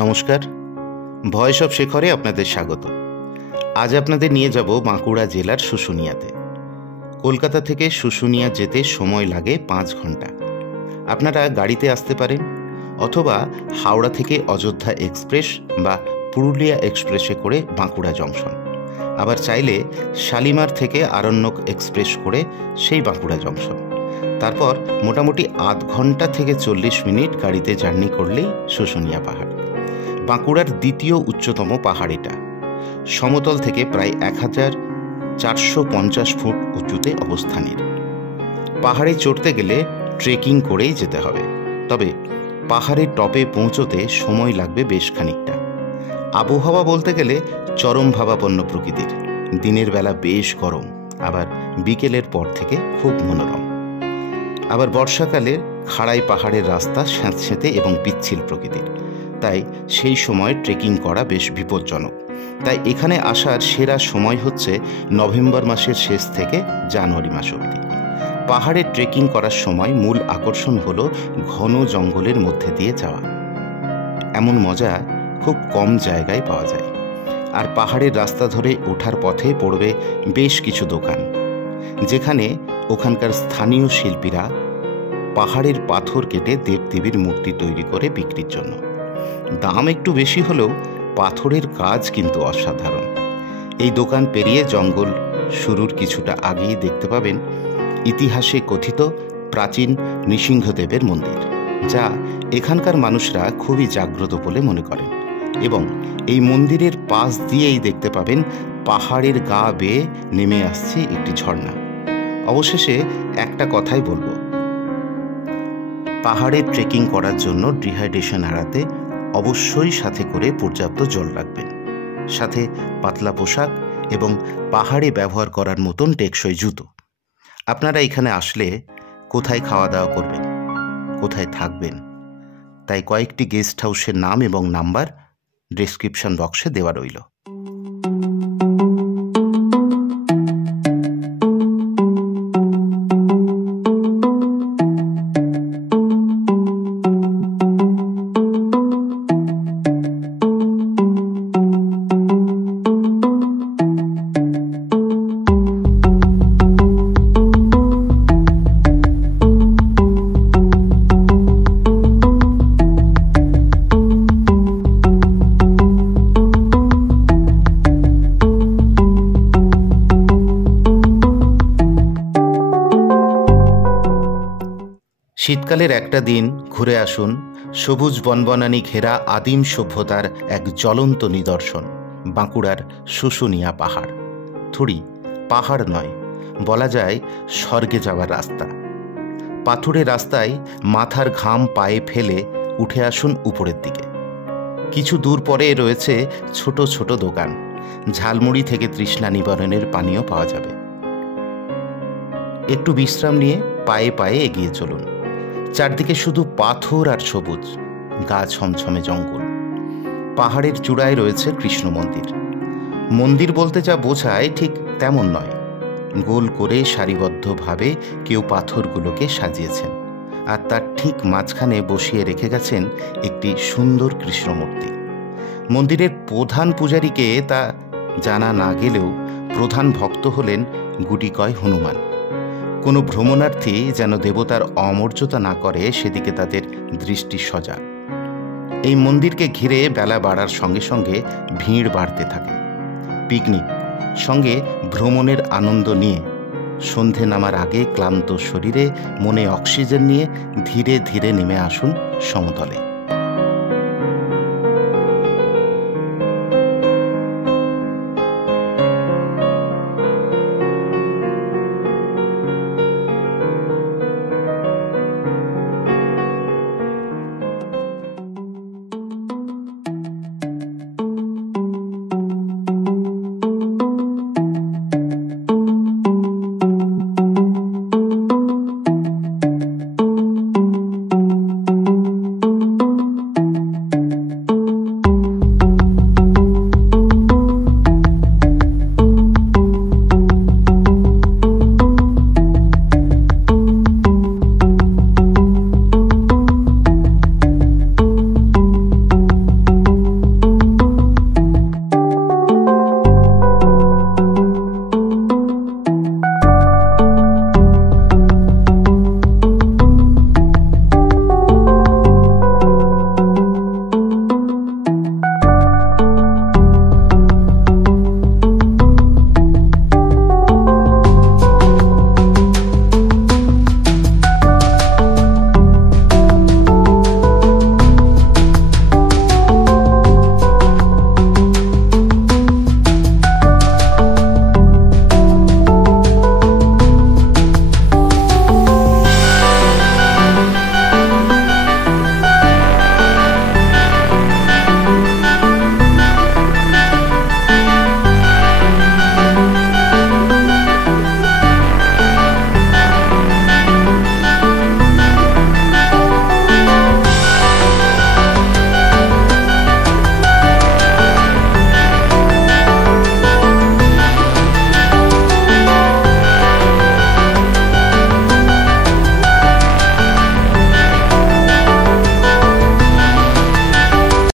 নমস্কার, voice of শেখরে আপনাদের স্বাগত। আজ আপনাদের নিয়ে যাব বাঁকুড়া জেলার শুশুনিয়াতে। কলকাতা থেকে শুশুনিয়া যেতে সময় লাগে 5 ঘন্টা। আপনারা গাড়িতে আসতে পারেন অথবা হাওড়া থেকে অযোধ্যা এক্সপ্রেস বা পুরুলিয়া এক্সপ্রেসে করে বাঁকুড়া জংশন, আবার চাইলে শালিমার থেকে আরণ্যক এক্সপ্রেস করে সেই বাঁকুড়া জংশন। তারপর মোটামুটি আধ ঘন্টা থেকে 40 মিনিট গাড়িতে জার্নি করলেই শুশুনিয়া পাহাড়। বাঁকুড়ার দ্বিতীয় উচ্চতম পাহাড় এটা। সমতল থেকে প্রায় 1450 ফুট উঁচুতে অবস্থানের। পাহাড়ে চড়তে গেলে ট্রেকিং করেই যেতে হবে, তবে পাহাড়ের টপে পৌঁছতে সময় লাগবে বেশ খানিকটা। আবহাওয়া বলতে গেলে চরম ভাবাপন্ন প্রকৃতির। দিনের বেলা বেশ গরম, আবার বিকেলের পর থেকে খুব মনোরম। আবার বর্ষাকালে খাড়াই পাহাড়ের রাস্তা স্যাঁতস্যাঁতে এবং পিচ্ছিল প্রকৃতির, তাই সেই সময় ট্রেকিং করা বেশ বিপজ্জনক। তাই এখানে আসার সেরা সময় হচ্ছে নভেম্বর মাসের শেষ থেকে জানুয়ারি মাস অবধি। পাহাড়ে ট্রেকিং করার সময় মূল আকর্ষণ হলো ঘন জঙ্গলের মধ্যে দিয়ে যাওয়া। এমন মজা খুব কম জায়গায় পাওয়া যায়। আর পাহাড়ের রাস্তা ধরে ওঠার পথে পড়বে বেশ কিছু দোকান, যেখানে ওখানকার স্থানীয় শিল্পীরা পাহাড়ের পাথর কেটে দেবদেবীর মূর্তি তৈরি করে বিক্রির জন্য। দাম একটু বেশি হলেও পাথরের কাজ কিন্তু অসাধারণ। এই দোকান পেরিয়ে জঙ্গল শুরুর কিছুটা আগেই দেখতে পাবেন ইতিহাসে কথিত প্রাচীন নৃসিংহদেবের মন্দির, যা এখানকার মানুষরা খুবই জাগ্রত বলে মনে করেন। এবং এই মন্দিরের পাশ দিয়েই দেখতে পাবেন পাহাড়ের গা বেয়ে নেমে আসছে একটি ঝর্ণা। অবশেষে একটা কথাই বলবো, পাহাড়ে ট্রেকিং করার জন্য ডিহাইড্রেশন এড়াতে অবশ্যই সাথে করে পর্যাপ্ত জল রাখবেন, সাথে পাতলা পোশাক এবং পাহাড়ে ব্যবহার করার মতন টেকসই জুতো। আপনারা এখানে আসলে কোথায় খাওয়া দাওয়া করবেন, কোথায় থাকবেন, তাই কয়েকটি গেস্ট হাউসের নাম এবং নাম্বার ডেসক্রিপশন বক্সে দেওয়া রইল। শীতকালের একটা দিন ঘুরে আসুন সবুজ বনবনানি ঘেরা আদিম সভ্যতার এক জ্বলন্ত নিদর্শন, বাঁকুড়ার শুশুনিয়া পাহাড়। থুড়ি পাহাড় নয়, বলা যায় স্বর্গে যাওয়ার রাস্তা। পাথুরে রাস্তায় মাথার ঘাম পায়ে ফেলে উঠে আসুন উপরের দিকে। কিছু দূর পরে রয়েছে ছোট ছোট দোকান। ঝালমুড়ি থেকে তৃষ্ণা নিবারণের পানীয় পাওয়া যাবে। একটু বিশ্রাম নিয়ে পায়ে পায়ে এগিয়ে চলুন। চারদিকে শুধু পাথর আর সবুজ, গা ছমছমে জঙ্গল। পাহাড়ের চূড়ায় রয়েছে কৃষ্ণ মন্দির। মন্দির বলতে যা বোঝায় ঠিক তেমন নয়। গোল করে সারিবদ্ধভাবে কেউ পাথরগুলোকে সাজিয়েছেন, আর তার ঠিক মাঝখানে বসিয়ে রেখে গেছেন একটি সুন্দর কৃষ্ণ মূর্তি। মন্দিরের প্রধান পূজারীকে তা জানা না গেলেও প্রধান ভক্ত হলেন গুটিকয় হনুমান। কোনো ভ্রমণার্থী যেন দেবতার অমর্যাদা না করে সেদিকে তাদের দৃষ্টি সজাগ। এই মন্দিরকে ঘিরে বেলা বাড়ার সঙ্গে সঙ্গে ভিড় বাড়তে থাকে। পিকনিক সঙ্গে ভ্রমণের আনন্দ নিয়ে সন্ধে নামার আগে ক্লান্ত শরীরে মনে অক্সিজেন নিয়ে ধীরে ধীরে নেমে আসুন সমতলে।